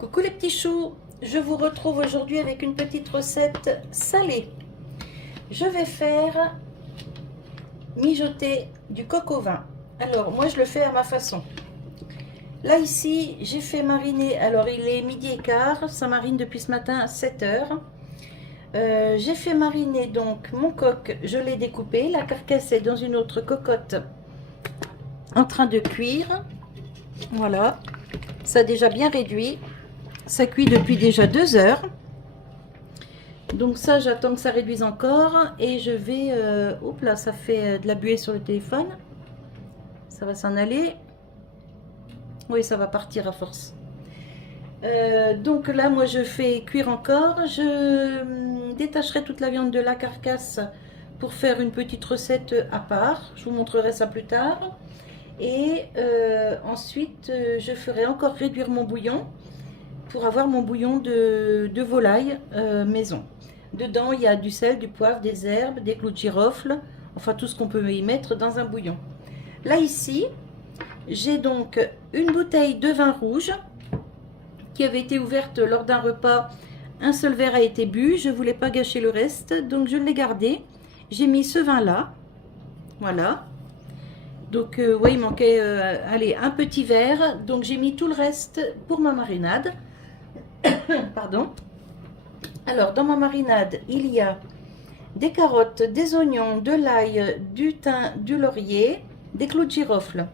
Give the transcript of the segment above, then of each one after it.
Coucou les petits choux, je vous retrouve aujourd'hui avec une petite recette salée. Je vais faire mijoter du coq au vin. Alors moi je le fais à ma façon. Là ici j'ai fait mariner, alors il est midi et quart, ça marine depuis ce matin à 7 heures. J'ai fait mariner donc mon coq, je l'ai découpé, la carcasse est dans une autre cocotte en train de cuire. Voilà, ça a déjà bien réduit. Ça cuit depuis déjà 2 heures. Donc ça, j'attends que ça réduise encore. Et je vais... Oups là, ça fait de la buée sur le téléphone. Ça va s'en aller. Oui, ça va partir à force. Donc là, moi, je fais cuire encore. Je détacherai toute la viande de la carcasse pour faire une petite recette à part. Je vous montrerai ça plus tard. Et ensuite, je ferai encore réduire mon bouillon pour avoir mon bouillon de volaille maison. Dedans, il y a du sel, du poivre, des herbes, des clous de girofle, enfin tout ce qu'on peut y mettre dans un bouillon. Là, ici, j'ai donc une bouteille de vin rouge qui avait été ouverte lors d'un repas. Un seul verre a été bu, je ne voulais pas gâcher le reste, donc je l'ai gardé. J'ai mis ce vin-là, voilà. Donc, ouais, il manquait allez, un petit verre, donc j'ai mis tout le reste pour ma marinade. Pardon. Alors, dans ma marinade, il y a des carottes, des oignons, de l'ail, du thym, du laurier, des clous de girofle.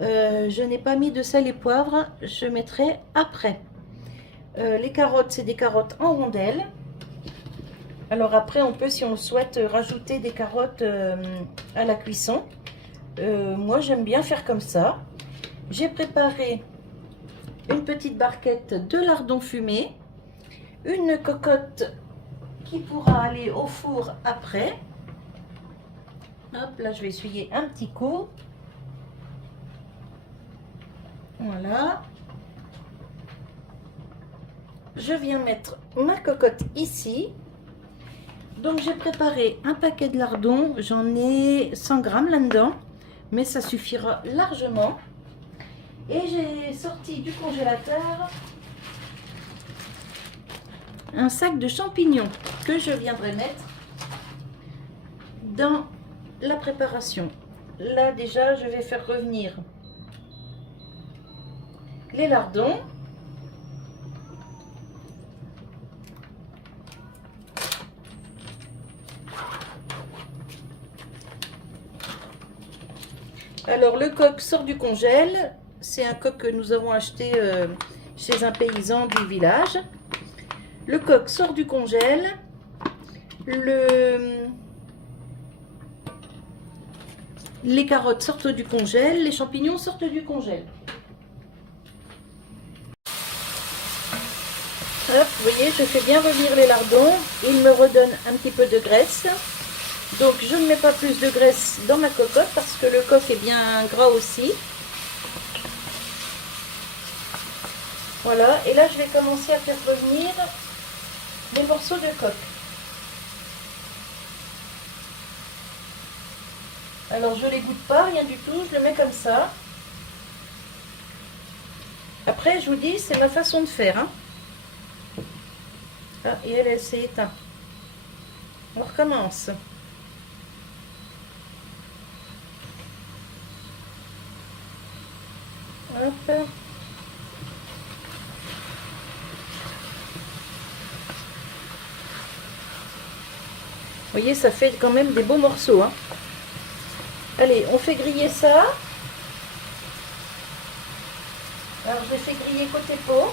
Je n'ai pas mis de sel et poivre, je mettrai après. Les carottes, c'est des carottes en rondelles. Alors après, on peut, si on le souhaite, rajouter des carottes à la cuisson. Moi, j'aime bien faire comme ça. J'ai préparé une petite barquette de lardons fumés, une cocotte qui pourra aller au four après. Hop, là je vais essuyer un petit coup. Voilà. Je viens mettre ma cocotte ici. Donc j'ai préparé un paquet de lardons, j'en ai 100 grammes là-dedans, mais ça suffira largement. Et j'ai sorti du congélateur un sac de champignons que je viendrai mettre dans la préparation. Là déjà, je vais faire revenir les lardons. Alors le coq sort du congèle. C'est un coq que nous avons acheté chez un paysan du village. Le coq sort du congèle. Les carottes sortent du congèle. Les champignons sortent du congèle. Hop, vous voyez, je fais bien revenir les lardons. Ils me redonnent un petit peu de graisse. Donc je ne mets pas plus de graisse dans ma cocotte parce que le coq est bien gras aussi. Voilà, et là je vais commencer à faire revenir des morceaux de coq. Alors je les goûte pas, rien du tout, je le mets comme ça. Après je vous dis, c'est ma façon de faire. Hein. Ah, et elle s'est éteinte. On recommence. Hop. Vous voyez, ça fait quand même des beaux morceaux. Hein. Allez, on fait griller ça. Alors, je les fais griller côté peau.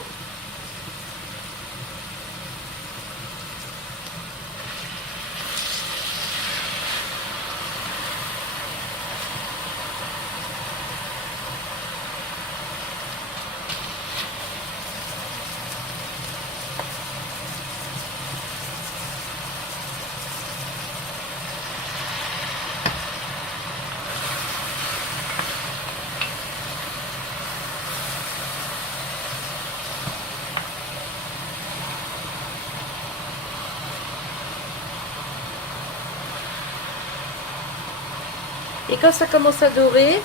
Et quand ça commence à dorer,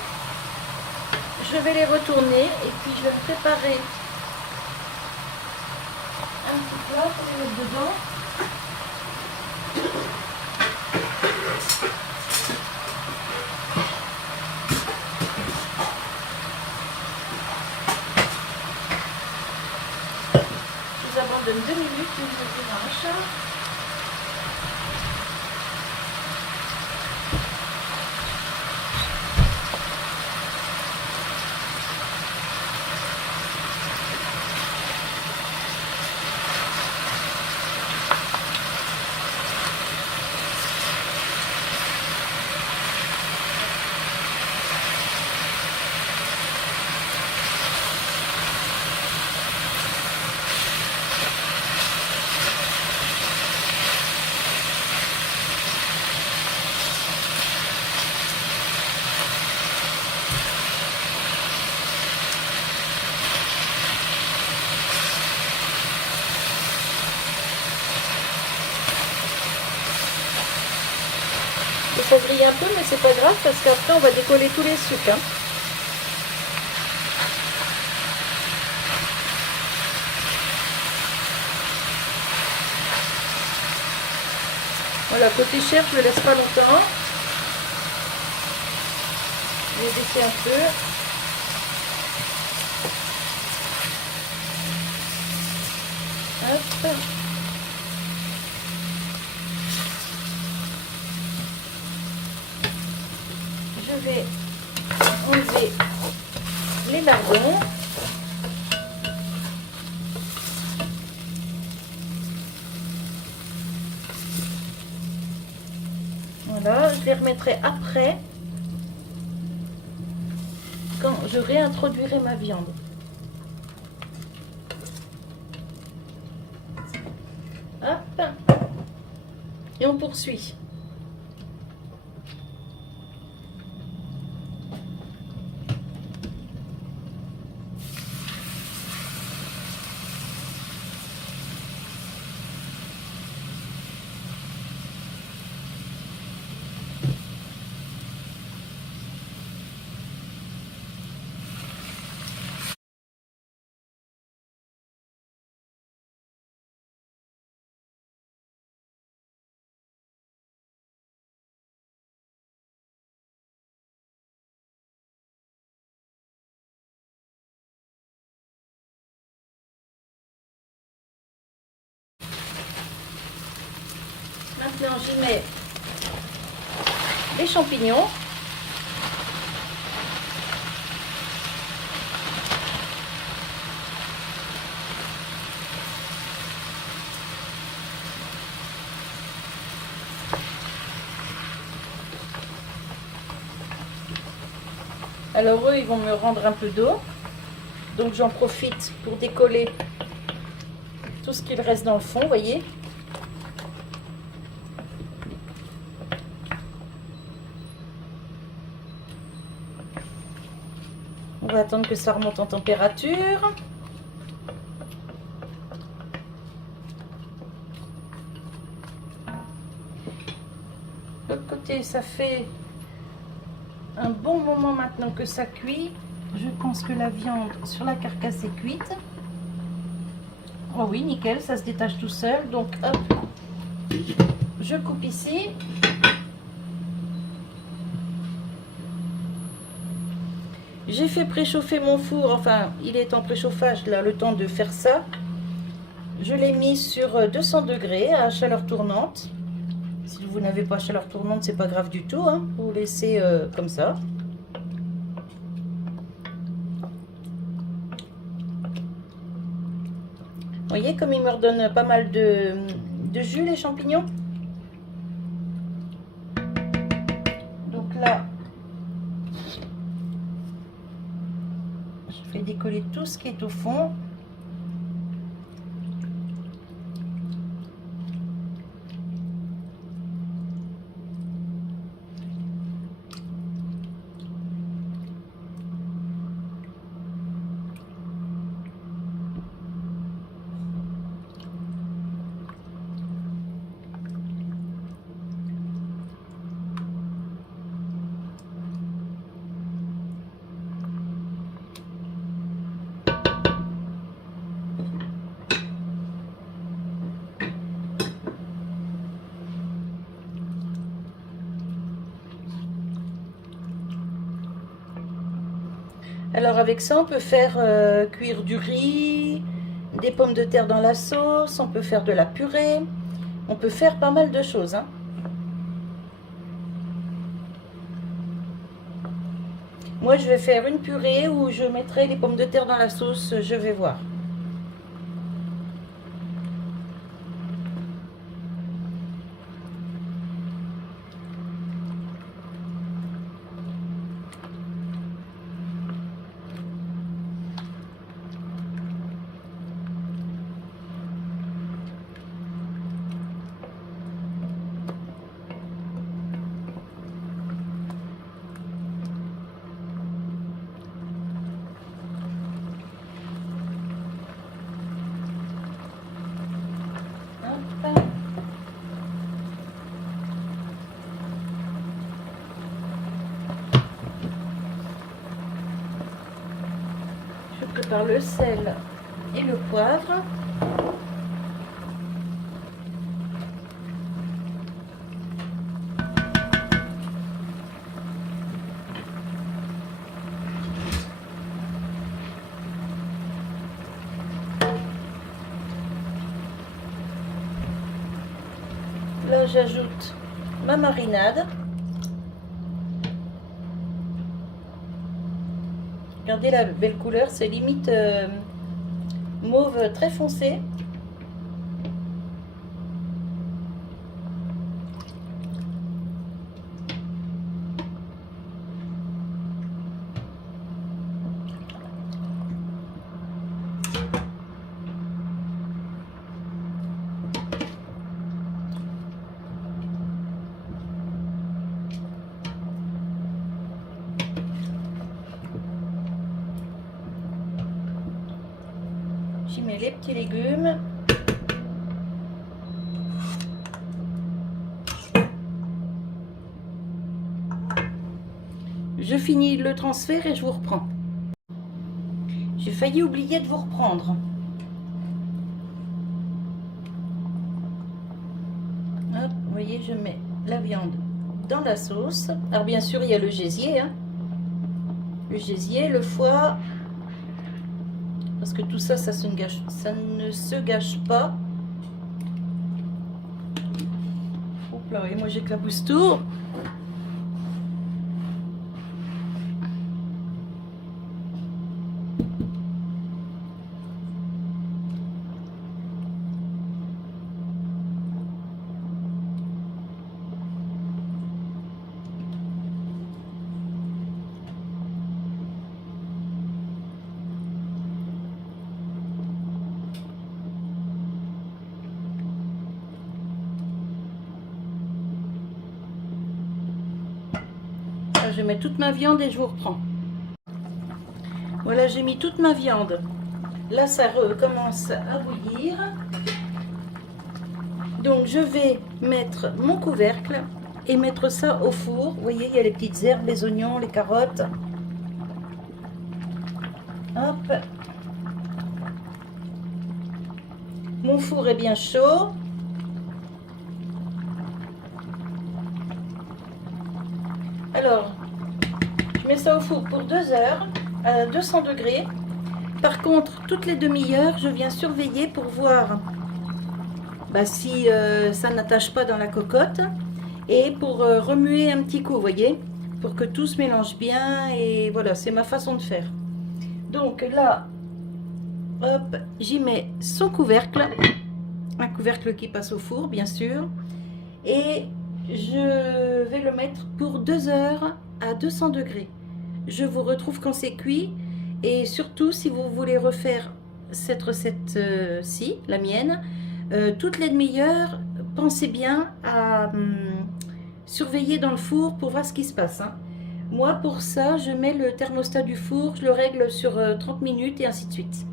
je vais les retourner et puis je vais préparer un petit plat pour les mettre dedans. Je les abandonne 2 minutes, je les dérange. Ça grille un peu, mais c'est pas grave parce qu'après on va décoller tous les sucres. Hein. Voilà, côté chair, je le laisse pas longtemps. Je vais baisser un peu. Hop. Je vais enlever les lardons. Voilà, je les remettrai après quand je réintroduirai ma viande. Hop. Et on poursuit. Maintenant, j'y mets les champignons. Alors eux, ils vont me rendre un peu d'eau. Donc j'en profite pour décoller tout ce qu'il reste dans le fond, vous voyez. On va attendre que ça remonte en température. De l'autre côté, ça fait un bon moment maintenant que ça cuit. Je pense que la viande sur la carcasse est cuite. Oh oui, nickel, ça se détache tout seul. Donc, hop, je coupe ici. J'ai fait préchauffer mon four, enfin, il est en préchauffage, là, le temps de faire ça. Je l'ai mis sur 200 degrés à chaleur tournante. Si vous n'avez pas chaleur tournante, c'est pas grave du tout, hein. Vous laissez comme ça. Vous voyez comme il me redonne pas mal de jus, les champignons. Donc là, je vais décoller tout ce qui est au fond. Alors avec ça, on peut faire cuire du riz, des pommes de terre dans la sauce, on peut faire de la purée, on peut faire pas mal de choses, hein. Moi, je vais faire une purée où je mettrai les pommes de terre dans la sauce, je vais voir. Hop. Je prépare le sel et le poivre. Là, j'ajoute ma marinade. Regardez la belle couleur, c'est limite mauve très foncé. J'y mets les petits légumes. Je finis le transfert et je vous reprends. J'ai failli oublier de vous reprendre. Hop, vous voyez, je mets la viande dans la sauce. Alors bien sûr, il y a le gésier, hein. Le gésier, le foie. Parce que tout ça, ça ne se gâche pas. Hop là, et moi j'éclabousse tout. Je mets toute ma viande et je vous reprends. Voilà, j'ai mis toute ma viande. Là, ça recommence à bouillir. Donc, je vais mettre mon couvercle et mettre ça au four. Vous voyez, il y a les petites herbes, les oignons, les carottes. Hop. Mon four est bien chaud. Alors, je mets ça au four pour 2 heures à 200 degrés. Par contre, toutes les demi-heures, je viens surveiller pour voir si ça n'attache pas dans la cocotte et pour remuer un petit coup, vous voyez, pour que tout se mélange bien. Et voilà, c'est ma façon de faire. Donc là, hop, j'y mets son couvercle, un couvercle qui passe au four, bien sûr, et je vais le mettre pour 2 heures à 200 degrés. Je vous retrouve quand c'est cuit. Et surtout, si vous voulez refaire cette recette-ci, la mienne, toutes les demi-heures, pensez bien à surveiller dans le four pour voir ce qui se passe, hein. Moi, pour ça, je mets le thermostat du four, je le règle sur 30 minutes et ainsi de suite.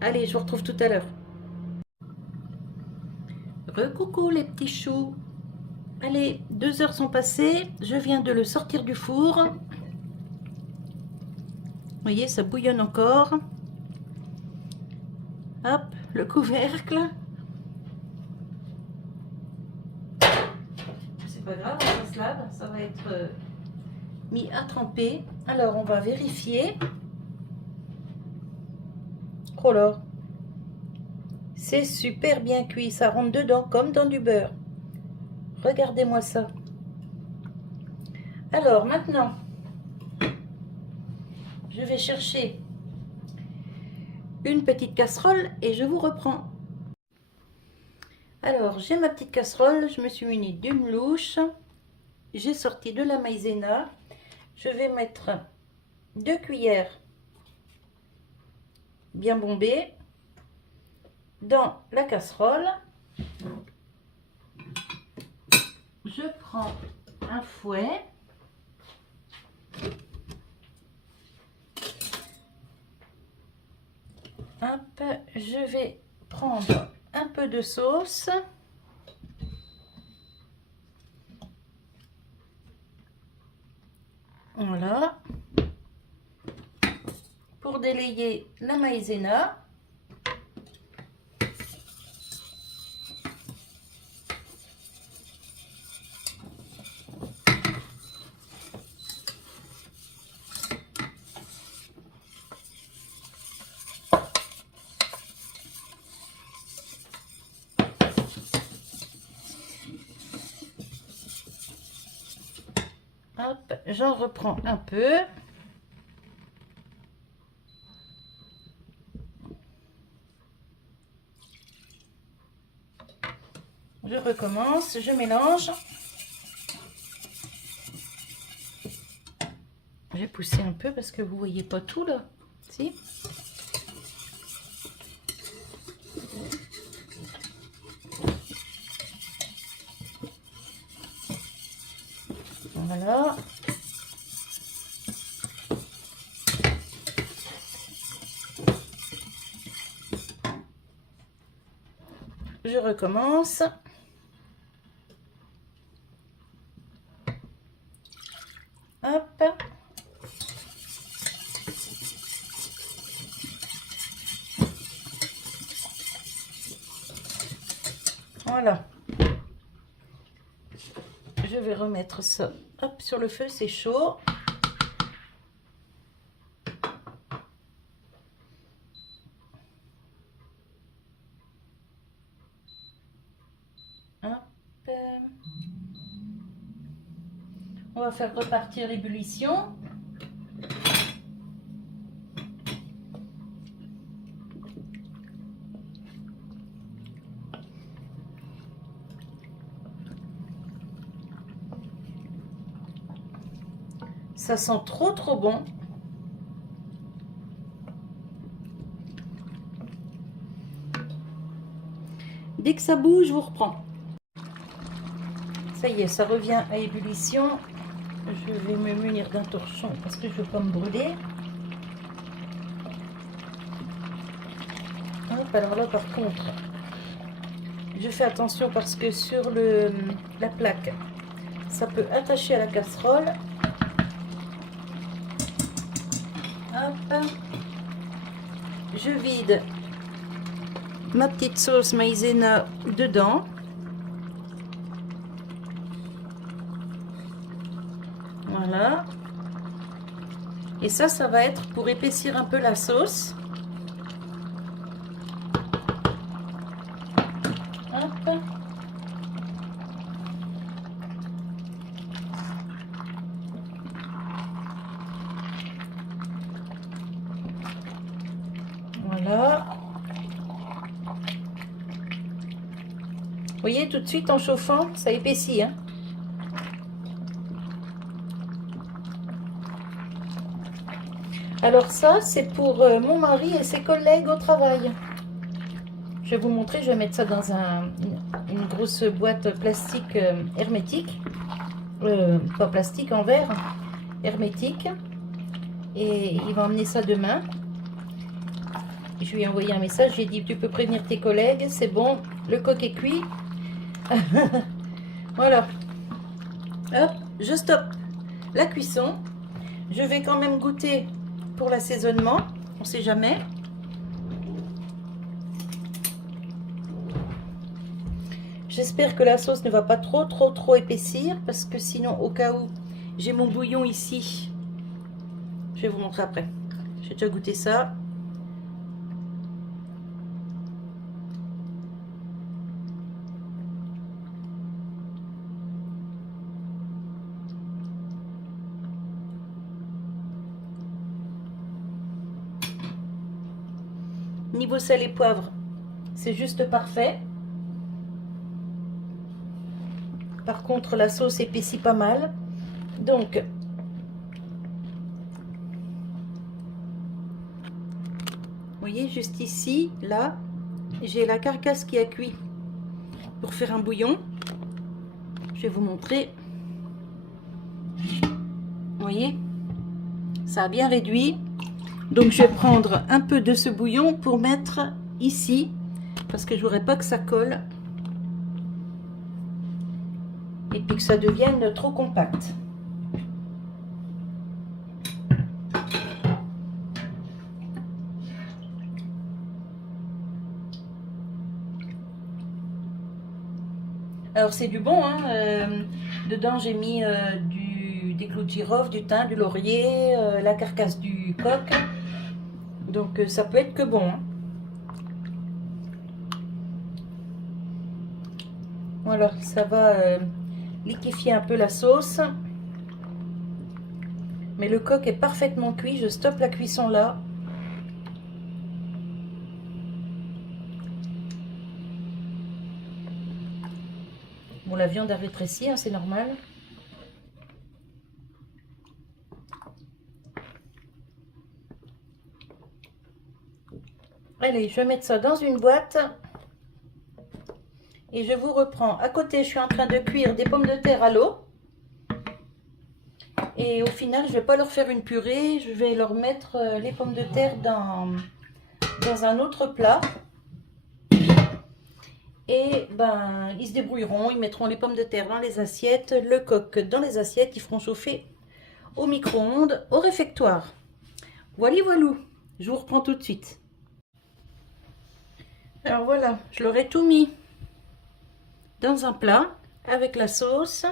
Allez, je vous retrouve tout à l'heure. Recoucou les petits choux. Allez, 2 heures sont passées, je viens de le sortir du four. Vous voyez, ça bouillonne encore. Hop, le couvercle. C'est pas grave, ça se lave, ça va être mis à tremper. Alors, on va vérifier. Oh là, c'est super bien cuit, ça rentre dedans comme dans du beurre. Regardez-moi ça. Alors maintenant, je vais chercher une petite casserole et je vous reprends. Alors, j'ai ma petite casserole, je me suis munie d'une louche, j'ai sorti de la maïzena. Je vais mettre 2 cuillères bien bombées dans la casserole. Je prends un fouet. Hop, je vais prendre un peu de sauce. Voilà. Pour délayer la maïzena. Hop, j'en reprends un peu. Je recommence, je mélange. J'ai poussé un peu parce que vous voyez pas tout là. Si. Voilà. Je recommence. Hop. Voilà. Je vais remettre ça hop, sur le feu, c'est chaud. Hop. On va faire repartir l'ébullition. Ça sent trop bon. Dès que ça bouge, je vous reprends. Ça y est, ça revient à ébullition. Je vais me munir d'un torchon parce que je ne veux pas me brûler. Hop, alors là par contre, je fais attention parce que sur la plaque, ça peut attacher à la casserole. Hop. Je vide ma petite sauce maïzena dedans. Voilà. Et ça va être pour épaissir un peu la sauce. Hop. Voilà. Vous voyez, tout de suite en chauffant, ça épaissit, hein. Alors ça, c'est pour mon mari et ses collègues au travail. Je vais vous montrer, je vais mettre ça dans une grosse boîte plastique hermétique. Pas plastique, en verre, hermétique. Et il va emmener ça demain. Je lui ai envoyé un message, j'ai dit tu peux prévenir tes collègues, c'est bon, le coq est cuit. Voilà. Hop, je stoppe la cuisson. Je vais quand même goûter pour l'assaisonnement, on ne sait jamais. J'espère que la sauce ne va pas trop épaissir parce que sinon au cas où j'ai mon bouillon ici. Je vais vous montrer après. J'ai déjà goûté ça. Niveau sel et poivre, c'est juste parfait. Par contre, la sauce épaissit pas mal. Donc, vous voyez, juste ici, là, j'ai la carcasse qui a cuit pour faire un bouillon. Je vais vous montrer. Vous voyez, ça a bien réduit. Donc, je vais prendre un peu de ce bouillon pour mettre ici, parce que je voudrais pas que ça colle et puis que ça devienne trop compact. Alors c'est du bon, hein. Dedans j'ai mis des clous de girofle, du thym, du laurier, la carcasse du coq. Donc ça peut être que bon, hein. Voilà, ça va liquéfier un peu la sauce. Mais le coq est parfaitement cuit, je stoppe la cuisson là. Bon, la viande a rétréci, hein, c'est normal. Allez, je vais mettre ça dans une boîte. Et je vous reprends. À côté, je suis en train de cuire des pommes de terre à l'eau. Et au final, je ne vais pas leur faire une purée. Je vais leur mettre les pommes de terre dans un autre plat. Et ben, ils se débrouilleront. Ils mettront les pommes de terre dans les assiettes, le coq dans les assiettes. Ils feront chauffer au micro-ondes, au réfectoire. Voilà, voilou. Je vous reprends tout de suite. Alors voilà, je leur ai tout mis dans un plat avec la sauce.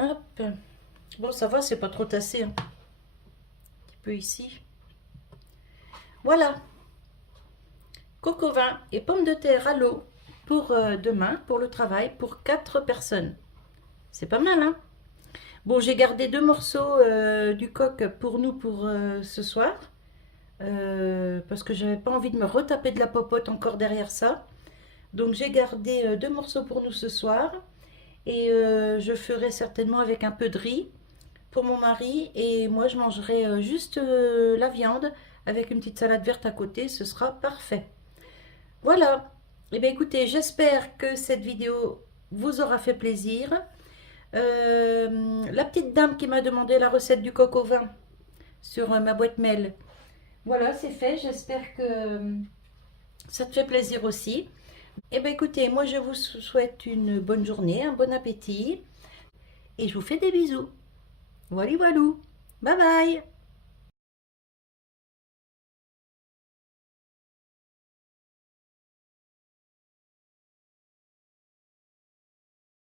Hop. Bon, ça va, c'est pas trop tassé, hein. Un petit peu ici. Voilà. Coq au vin et pommes de terre à l'eau pour demain, pour le travail, pour 4 personnes. C'est pas mal, hein? Bon, j'ai gardé 2 morceaux du coq pour nous pour ce soir. Parce que j'avais pas envie de me retaper de la popote encore derrière ça. Donc j'ai gardé 2 morceaux pour nous ce soir. Et je ferai certainement avec un peu de riz pour mon mari. Et moi, je mangerai juste la viande avec une petite salade verte à côté. Ce sera parfait. Voilà. Et bien écoutez, j'espère que cette vidéo vous aura fait plaisir. La petite dame qui m'a demandé la recette du coq au vin sur ma boîte mail. Voilà, c'est fait. J'espère que ça te fait plaisir aussi. Et bien écoutez, moi je vous souhaite une bonne journée, un bon appétit. Et je vous fais des bisous. Voilà, voilà. Bye bye.